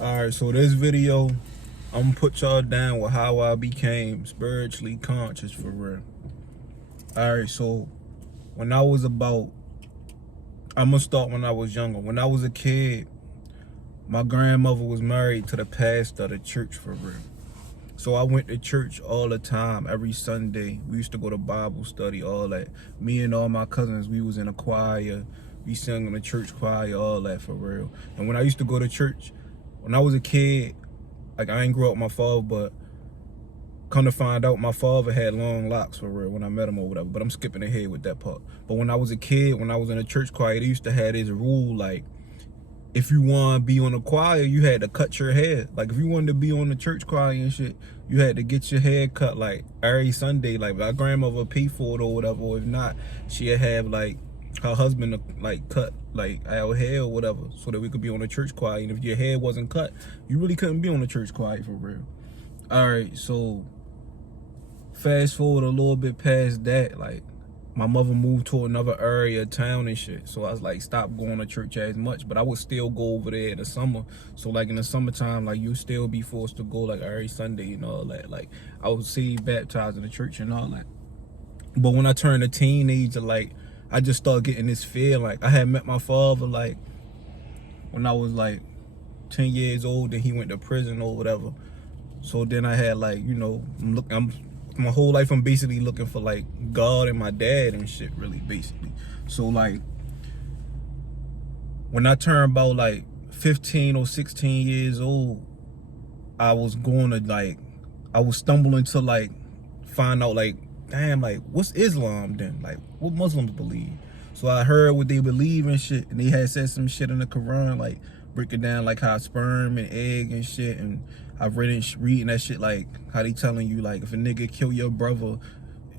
Alright, so this video, I'm gonna put y'all down with how I became spiritually conscious for real. Alright, so when I was about, I'm gonna start when I was younger. When I was a kid, my grandmother was married to the pastor of the church for real. So I went to church all the time, every Sunday. We used to go to Bible study, all that. Me and all my cousins, we was in a choir. We sang in the church choir, all that for real. And when I used to go to church, when I was a kid, like I ain't grew up with my father, but come to find out my father had long locks for real when I met him or whatever. But I'm skipping ahead with that part. But when I was a kid, when I was in a church choir, they used to have this rule like, if you want to be on the choir, you had to cut your hair. Like if you wanted to be on the church choir and shit, you had to get your hair cut like every Sunday. Like my grandmother pay for it or whatever. Or if not, she'd have like her husband like cut like our hair or whatever, so that we could be on the church choir. And if your hair wasn't cut, you really couldn't be on the church choir for real. All right, so fast forward a little bit past that, like my mother moved to another area of town and shit. So I was like, stop going to church as much, but I would still go over there in the summer. So like in the summertime, like you still be forced to go like every Sunday and all that. Like I would see baptized in the church and all that. But when I turned a teenager, like I just started getting this feeling. Like I had met my father like when I was like 10 years old, and he went to prison or whatever. So then I had like, you know, my whole life I'm basically looking for like God and my dad and shit, really, basically. So like when I turned about like 15 or 16 years old, I was going to like, I was stumbling to like find out like, damn, like what's Islam then? Like what Muslims believe. So I heard what they believe and shit, and they had said some shit in the Quran, like breaking down like how sperm and egg and shit. And I've reading that shit, like how they telling you like if a nigga kill your brother,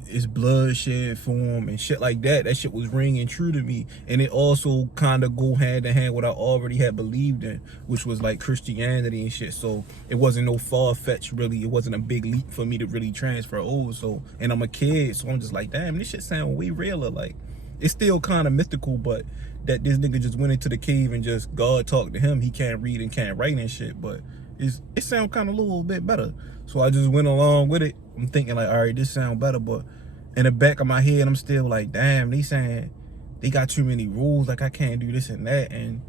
it's bloodshed for him and shit like that. That shit was ringing true to me. And it also kind of go hand in hand with what I already had believed in, which was like Christianity and shit. So it wasn't no far-fetched, really. It wasn't a big leap for me to really transfer over. So, and I'm a kid, so I'm just like, damn, this shit sound way realer. Like it's still kind of mystical, but that this nigga just went into the cave and just God talked to him. He can't read and can't write and shit, but it sound kind of a little bit better. So I just went along with it. I'm thinking like, all right, this sound better, but in the back of my head, I'm still like, damn, they saying they got too many rules. Like I can't do this and that. And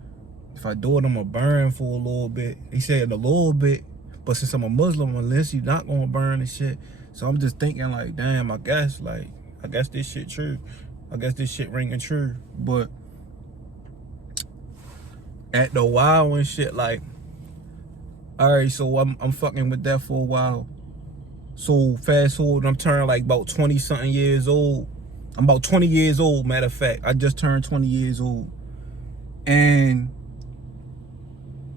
if I do it, I'm gonna burn for a little bit. They said a little bit, but since I'm a Muslim, unless you're not gonna burn and shit. So I'm just thinking like, damn, I guess this shit true. I guess this shit ringing true. But at the while and shit, like, all right, so I'm fucking with that for a while. So fast forward, I'm turning like about 20 something years old. I'm about 20 years old, matter of fact. I just turned 20 years old. And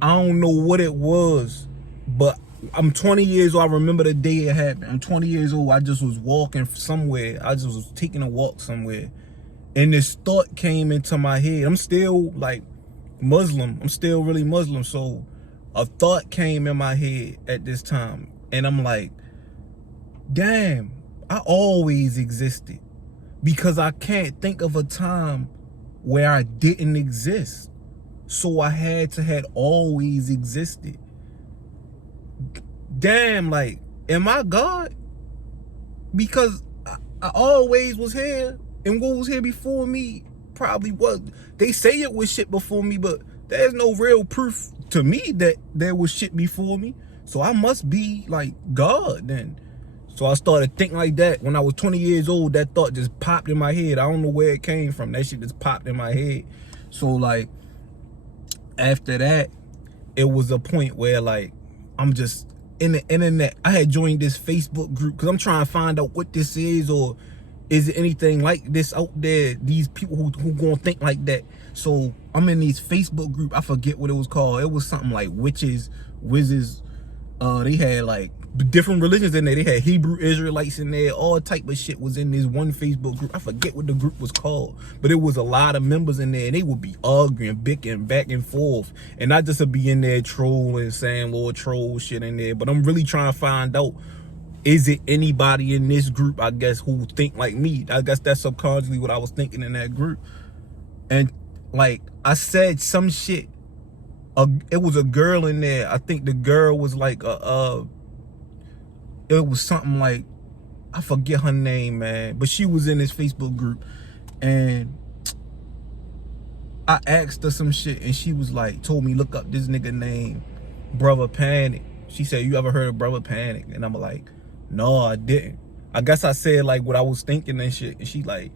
I don't know what it was, but I'm 20 years old. I remember the day it happened. I'm 20 years old. I just was walking somewhere. I just was taking a walk somewhere. And this thought came into my head. I'm still like Muslim. I'm still really Muslim. So a thought came in my head at this time. And I'm like, damn, I always existed, because I can't think of a time where I didn't exist. So I had always existed. Damn, like, am I God? Because I always was here, and what was here before me probably was. They say it was shit before me, but there's no real proof to me that there was shit before me. So I must be like God then. So I started thinking like that. When I was 20 years old, that thought just popped in my head. I don't know where it came from. That shit just popped in my head. So like, after that, it was a point where like, I'm just in the internet. I had joined this Facebook group because I'm trying to find out what this is, or is it anything like this out there? These people who gonna think like that. So I'm in these Facebook group. I forget what it was called. It was something like witches, wizards. They had like different religions in there. They had Hebrew Israelites in there. All type of shit was in this one Facebook group. I forget what the group was called, but it was a lot of members in there, and they would be arguing, bickering back and forth. And I just would be in there trolling, saying little troll shit in there. But I'm really trying to find out, is it anybody in this group, I guess, who think like me? I guess that's subconsciously what I was thinking in that group. And like I said some shit it was a girl in there. I think the girl was like it was something like, I forget her name, man, but she was in this Facebook group, and I asked her some shit, and she was like, told me look up this nigga named Brother Panic. She said, you ever heard of Brother Panic? And I'm like, no, I didn't. I guess I said like what I was thinking and shit, and she like,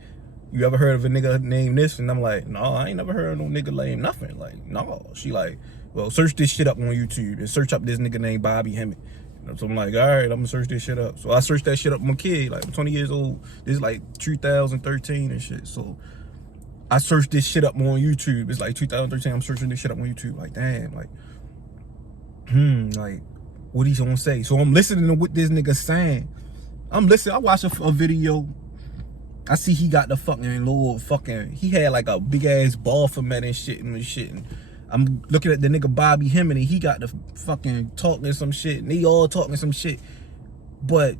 you ever heard of a nigga named this? And I'm like, no, I ain't never heard of no nigga named nothing. Like, no. She like, well, search this shit up on YouTube and search up this nigga named Bobby Hemmett. So I'm like, all right, I'm gonna search this shit up. So I searched that shit up. My kid, like, I'm 20 years old. This is like 2013 and shit. So I searched this shit up on YouTube. It's like 2013. I'm searching this shit up on YouTube. Like, damn, like, like, what he's gonna say? So I'm listening to what this nigga saying. I'm listening. I watched a video. I see he got the he had like a big ass ball format and shit and shit. And I'm looking at the nigga Bobby Hemmett, and he got the fucking talking some shit, and they all talking some shit. But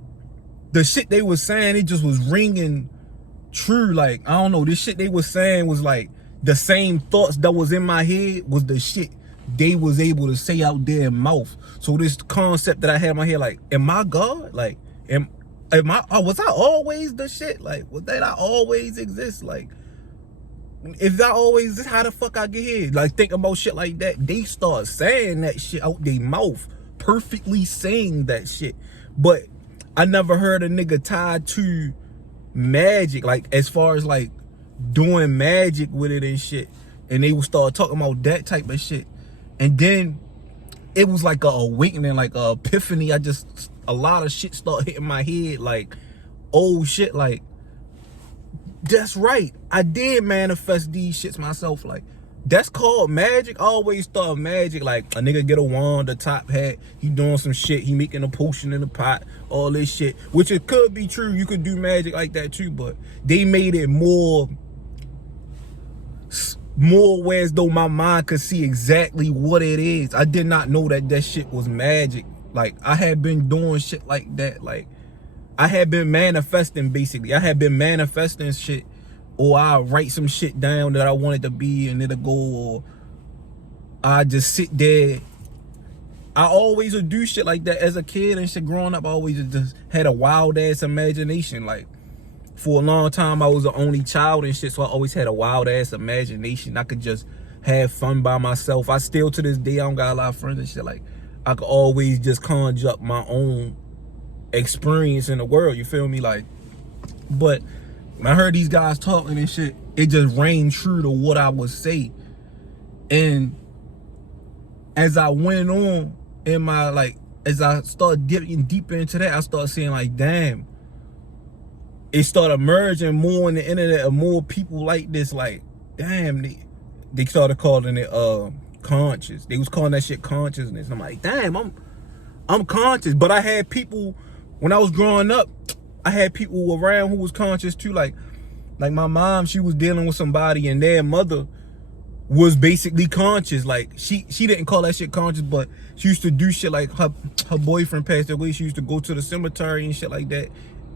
the shit they was saying, it just was ringing true. Like, I don't know, this shit they was saying was like the same thoughts that was in my head was the shit they was able to say out their mouth. So this concept that I had in my head, like, am I God? Like, was I always the shit? Like, did I always exist? Like, if I always exist, how the fuck I get here? Like, think about shit like that. They start saying that shit out their mouth, perfectly saying that shit. But I never heard a nigga tied to magic, like, as far as like doing magic with it and shit. And they would start talking about that type of shit. And then it was like a awakening, like a epiphany. A lot of shit started hitting my head, like, oh shit, like, that's right, I did manifest these shits myself. Like, that's called magic. I always thought magic like a nigga get a wand, a top hat, he doing some shit, he making a potion in a pot, all this shit, which it could be true. You could do magic like that too, but they made it more whereas though my mind could see exactly what it is. I did not know that shit was magic. Like, I had been doing shit like that. Like, I had been manifesting, basically. I had been manifesting shit, or I write some shit down that I wanted to be and it'll go, or I just sit there. I always would do shit like that as a kid and shit. Growing up, I always just had a wild ass imagination. Like, for a long time, I was the only child and shit, so I always had a wild ass imagination. I could just have fun by myself. I still, to this day, I don't got a lot of friends and shit. Like, I could always just conjure up my own experience in the world, you feel me? Like, but when I heard these guys talking and shit, it just rang true to what I would say. And as I went on in my, like, as I started getting deeper into that, I started saying, like, damn, it started emerging more on the internet of more people like this. Like, damn, they started calling it conscious. They was calling that shit consciousness. And I'm like, damn, I'm conscious. But I had people, when I was growing up, I had people around who was conscious too. Like my mom, she was dealing with somebody, and their mother was basically conscious. Like, she didn't call that shit conscious, but she used to do shit like her boyfriend passed away. She used to go to the cemetery and shit like that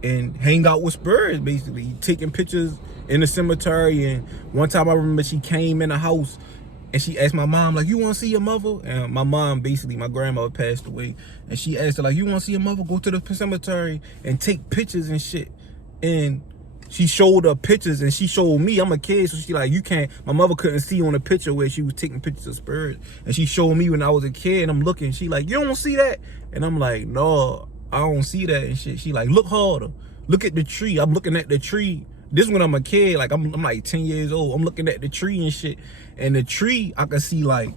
and hang out with spirits, basically taking pictures in the cemetery. And one time I remember she came in the house and she asked my mom, like, you want to see your mother? And my mom, basically, my grandmother passed away, and she asked her, like, you want to see your mother? Go to the cemetery and take pictures and shit. And she showed her pictures, and she showed me. I'm a kid, so she like, you can't, my mother couldn't see on the picture where she was taking pictures of spirits. And she showed me when I was a kid, and I'm looking. She like, you don't see that? And I'm like, no, I don't see that and shit. She like, look harder. Look at the tree. I'm looking at the tree. This when I'm a kid, like I'm like 10 years old. I'm looking at the tree and shit. And the tree, I could see like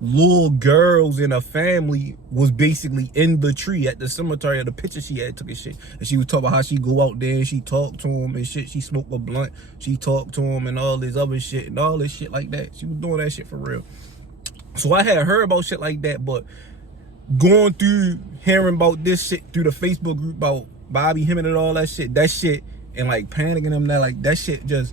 little girls in a family was basically in the tree at the cemetery of the picture she had took and shit. And she was talking about how she go out there and she talked to him and shit. She smoked a blunt. She talked to him and all this other shit and all this shit like that. She was doing that shit for real. So I had heard about shit like that, but going through, hearing about this shit through the Facebook group about Bobby Hemmett and all that shit, and like panicking them, that like that shit just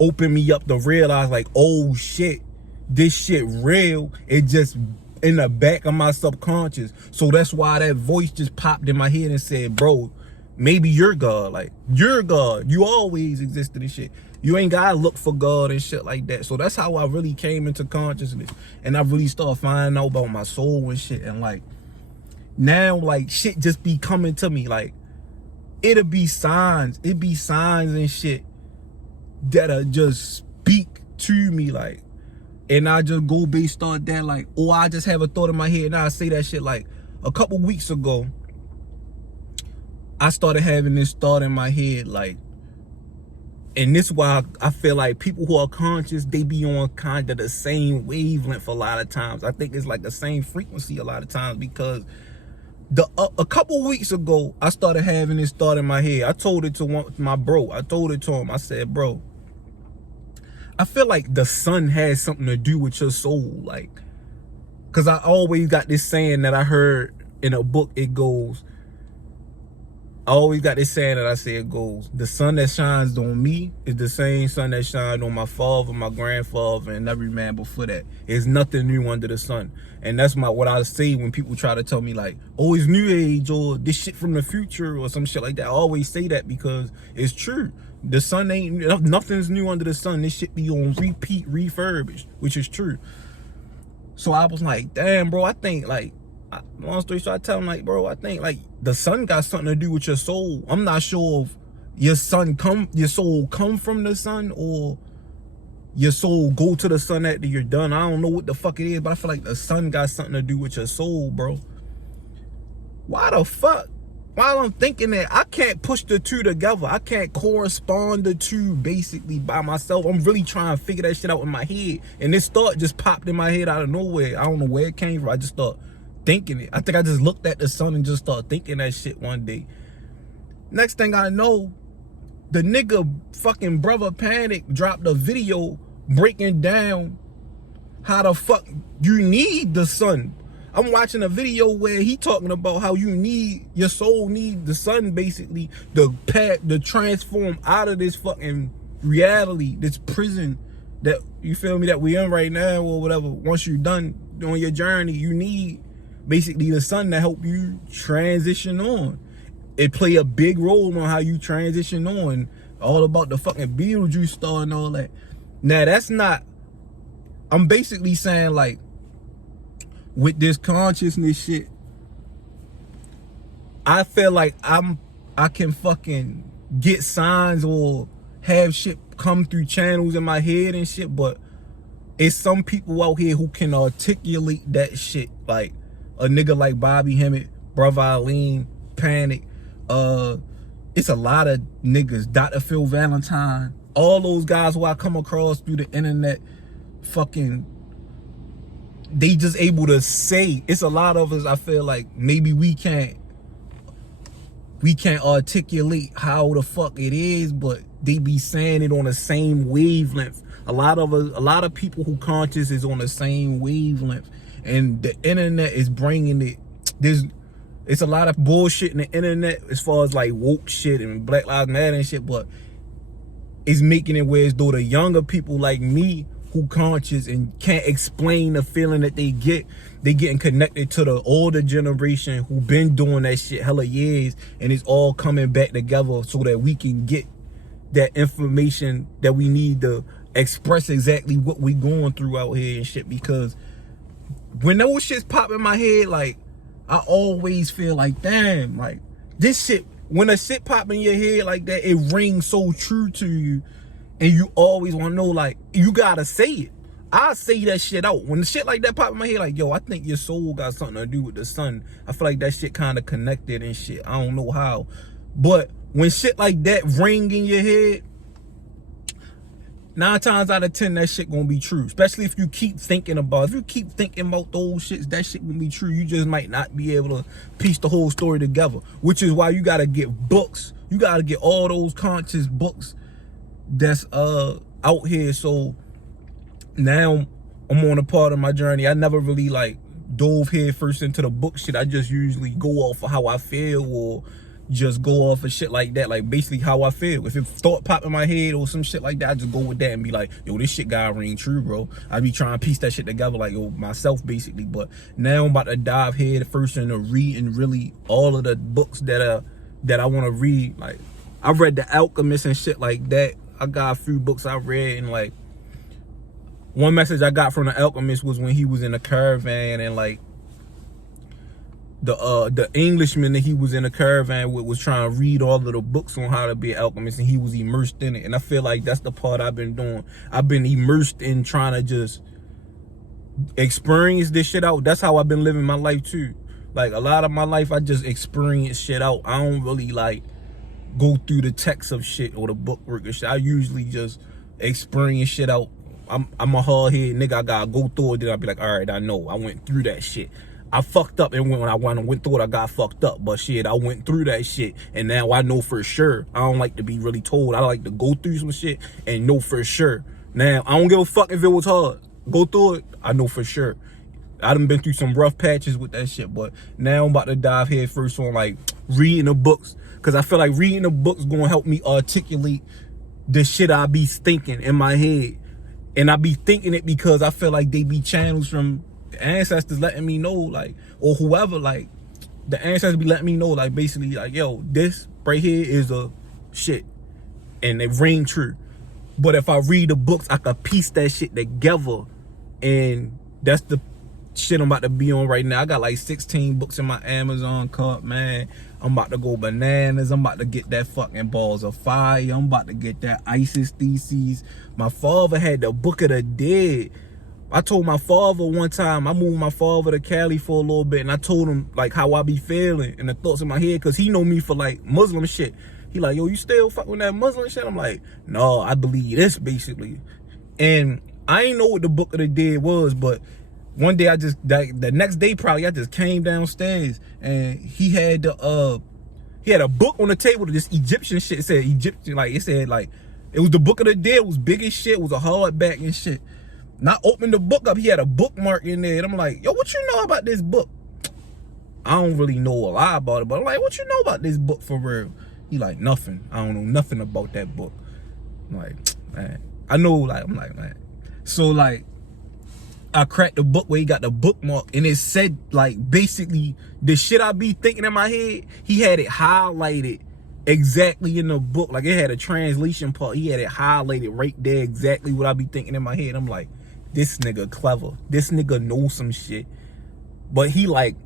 opened me up to realize, like, oh shit, this shit real. It just in the back of my subconscious. So that's why that voice just popped in my head and said, bro, maybe you're God. Like, you're God. You always existed and shit. You ain't gotta look for God and shit like that. So that's how I really came into consciousness. And I really started finding out about my soul and shit. And like, now, like, shit just be coming to me. Like, it'll be signs. It be signs and shit that'll just speak to me. Like, and I just go based on that. Like, or I just have a thought in my head and I say that shit. Like, a couple weeks ago, I started having this thought in my head, like, and this is why I feel like people who are conscious, they be on kind of the same wavelength a lot of times. I think it's like the same frequency a lot of times, because a couple weeks ago, I started having this thought in my head. I told it to my bro. I told it to him. I said, bro, I feel like the sun has something to do with your soul. Like, because I always got this saying that I heard in a book. It goes, I always got this saying that I say, it goes, the sun that shines on me is the same sun that shined on my father, my grandfather, and every man before that. There's nothing new under the sun. And that's what I say when people try to tell me like, oh, it's new age or this shit from the future or some shit like that. I always say that because it's true. The sun ain't, nothing's new under the sun. This shit be on repeat, refurbished, which is true. So I was like, damn, bro, I think like, long story short, I tell him like, bro, I think like the sun got something to do with your soul. I'm not sure if your soul come from the sun or your soul go to the sun after you're done. I don't know what the fuck it is, but I feel like the sun got something to do with your soul, bro. Why the fuck? While I'm thinking that, I can't push the two together. I can't correspond the two basically by myself. I'm really trying to figure that shit out in my head. And this thought just popped in my head out of nowhere. I don't know where it came from. I just thought, thinking it. I think I just looked at the sun and just started thinking that shit one day. Next thing I know, the nigga fucking Brother Panic dropped a video breaking down how the fuck you need the sun. I'm watching a video where he talking about how your soul need the sun basically to transform out of this fucking reality, this prison that, you feel me, that we in right now or whatever. Once you're done on your journey, you need basically the sun to help you transition on. It play a big role on how you transition on. All about the fucking Beetlejuice star and all that. Now that's not, I'm basically saying like, with this consciousness shit, I feel like I can fucking get signs or have shit come through channels in my head and shit, but it's some people out here who can articulate that shit. Like a nigga like Bobby Hemmett, Brother Eileen, Panic, it's a lot of niggas, Dr. Phil Valentine, all those guys who I come across through the internet, fucking, they just able to say. It's a lot of us, I feel like maybe we can't articulate how the fuck it is, but they be saying it on the same wavelength. A lot of people who conscious is on the same wavelength, and the internet is bringing it. It's a lot of bullshit in the internet as far as like woke shit and Black Lives Matter and shit, but it's making it where as though the younger people like me who conscious and can't explain the feeling that they getting connected to the older generation who been doing that shit hella years, and it's all coming back together so that we can get that information that we need to express exactly what we going through out here and shit. Because when those shits pop in my head, like, I always feel like, damn, like, this shit, when a shit pop in your head like that, it rings so true to you, and you always want to know, like, you gotta say it. I say that shit out. When the shit like that pop in my head, like, yo, I think your soul got something to do with the sun. I feel like that shit kind of connected and shit. I don't know how. But when shit like that ring in your head, 9 times out of 10, that shit gonna be true. Especially if you keep thinking about, those shits, that shit gonna be true. You just might not be able to piece the whole story together. Which is why you gotta get books. You gotta get all those conscious books that's out here. So now I'm on a part of my journey. I never really like dove head first into the book shit. I just usually go off of how I feel, or just go off of shit like that, like basically how I feel. If a thought pop in my head or some shit like that, I just go with that and be like, yo, this shit gotta ring true, bro. I be trying to piece that shit together, like, yo, myself basically. But now I'm about to dive head first into reading really all of the books that are that I want to read. Like, I read The Alchemist and shit like that. I got a few books I read, and like, one message I got from The Alchemist was when he was in a caravan, and like the Englishman that he was in a caravan with was trying to read all of the books on how to be an alchemist, and he was immersed in it. And I feel like that's the part I've been doing. I've been immersed in trying to just experience this shit out. That's how I've been living my life too. Like, a lot of my life I just experience shit out. I don't really like go through the text of shit or the book work and shit. I usually just experience shit out. I'm a hard head nigga. I gotta go through it, then I'll be like, all right, I know I went through that shit. I fucked up, and when I went through it, I got fucked up. But shit, I went through that shit, and now I know for sure. I don't like to be really told. I like to go through some shit and know for sure. Now, I don't give a fuck if it was hard. Go through it, I know for sure. I done been through some rough patches with that shit, but now I'm about to dive head first on like reading the books, because I feel like reading the books gonna help me articulate the shit I be thinking in my head. And I be thinking it because I feel like they be channels from ancestors letting me know, like, or whoever, like, the ancestors be letting me know, like, basically, like, yo, this right here is a shit, and it ring true. But if I read the books, I can piece that shit together, and that's the shit I'm about to be on right now. I got like 16 books in my Amazon cart, man. I'm about to go bananas. I'm about to get that fucking Balls of Fire. I'm about to get that Isis Theses. My father had the Book of the Dead. I told my father one time, I moved my father to Cali for a little bit, and I told him like how I be feeling and the thoughts in my head, because he know me for like Muslim shit. He like, yo, you still fuck with that Muslim shit? I'm like, no, I believe this, basically. And I ain't know what the Book of the Dead was, but one day the next day probably, I just came downstairs, and he had a book on the table, this Egyptian shit. It said Egyptian, like, it said like, it was the Book of the Dead. It was big as shit. It was a hardback and shit. And I opened the book up. He had a bookmark in there, and I'm like, yo, what you know about this book? I don't really know a lot about it, but I'm like, what you know about this book for real? He like, nothing. I don't know nothing about that book. I'm like, man, I know, like, I'm like, man. So like, I cracked the book where he got the bookmark, and it said like basically the shit I be thinking in my head. He had it highlighted exactly in the book. Like, it had a translation part. He had it highlighted right there, exactly what I be thinking in my head. I'm like, this nigga clever. This nigga knows some shit. But he like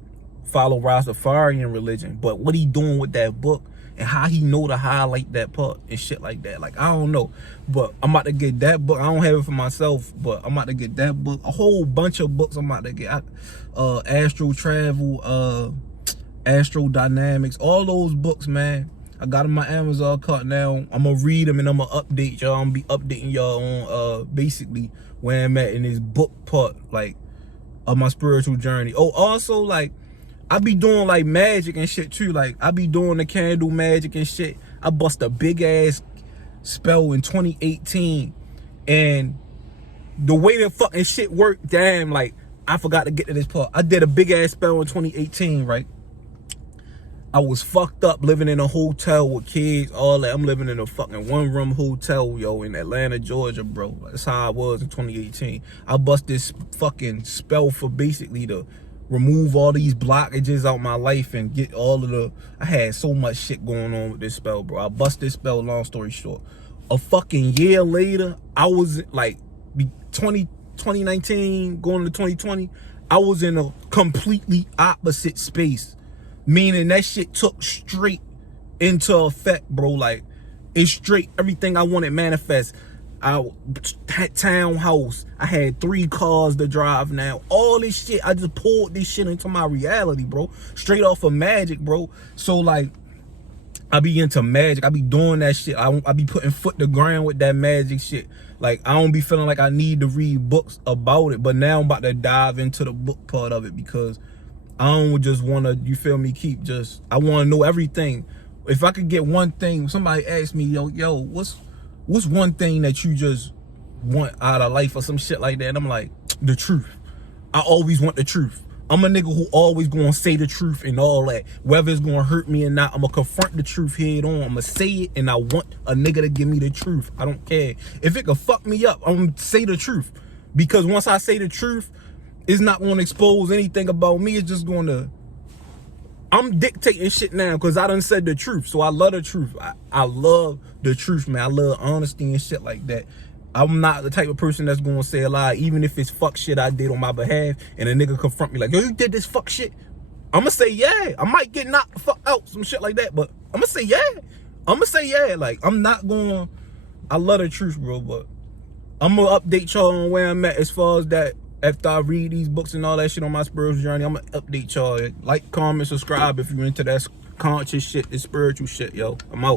follow Rastafarian religion. But what he doing with that book and how he know to highlight that part and shit like that, like, I don't know. But I'm about to get that book. I don't have it for myself, but I'm about to get that book. A whole bunch of books I'm about to get. Astro Travel, Astro Dynamics, all those books, man. I got them in my Amazon cart now. I'm gonna read them, and I'm gonna update y'all. I'm gonna be updating y'all on basically where I'm at in this book part, like, of my spiritual journey. Oh, also, like, I be doing like magic and shit too. Like, I be doing the candle magic and shit. I bust a big ass spell in 2018, and the way the fucking shit worked, damn, like, I forgot to get to this part. I did a big ass spell in 2018, right? I was fucked up living in a hotel with kids, all that. I'm living in a fucking one-room hotel, yo, in Atlanta, Georgia, bro. That's how I was in 2018. I bust this fucking spell for basically to remove all these blockages out my life and get all of the... I had so much shit going on with this spell, bro. I bust this spell, long story short. A fucking year later, I was like 2019 going to 2020, I was in a completely opposite space. Meaning that shit took straight into effect, bro. Like, it's straight. Everything I wanted manifest. I had townhouse. I had 3 cars to drive now. All this shit, I just pulled this shit into my reality, bro. Straight off of magic, bro. So, like, I be into magic. I be doing that shit. I be putting foot to ground with that magic shit. Like, I don't be feeling like I need to read books about it. But now I'm about to dive into the book part of it, because I don't just want to, you feel me, I want to know everything. If I could get one thing, somebody asked me, yo, what's one thing that you just want out of life or some shit like that? And I'm like, the truth. I always want the truth. I'm a nigga who always gonna say the truth and all that. Whether it's gonna hurt me or not, I'm gonna confront the truth head on. I'm gonna say it, and I want a nigga to give me the truth. I don't care. If it could fuck me up, I'm gonna say the truth. Because once I say the truth, it's not going to expose anything about me. It's just going to I'm dictating shit now because I done said the truth. So I love the truth. I love the truth, man. I love honesty and shit like that. I'm not the type of person that's gonna say a lie, even if it's fuck shit I did on my behalf and a nigga confront me like, yo, you did this fuck shit. I'ma say yeah. I might get knocked the fuck out, some shit like that, but I'ma say yeah. I'ma say yeah. Like, I'm not gonna, I love the truth, bro, but I'm gonna update y'all on where I'm at as far as that. After I read these books and all that shit on my spiritual journey, I'm gonna update y'all. Like, comment, subscribe if you're into that conscious shit, the spiritual shit, yo. I'm out.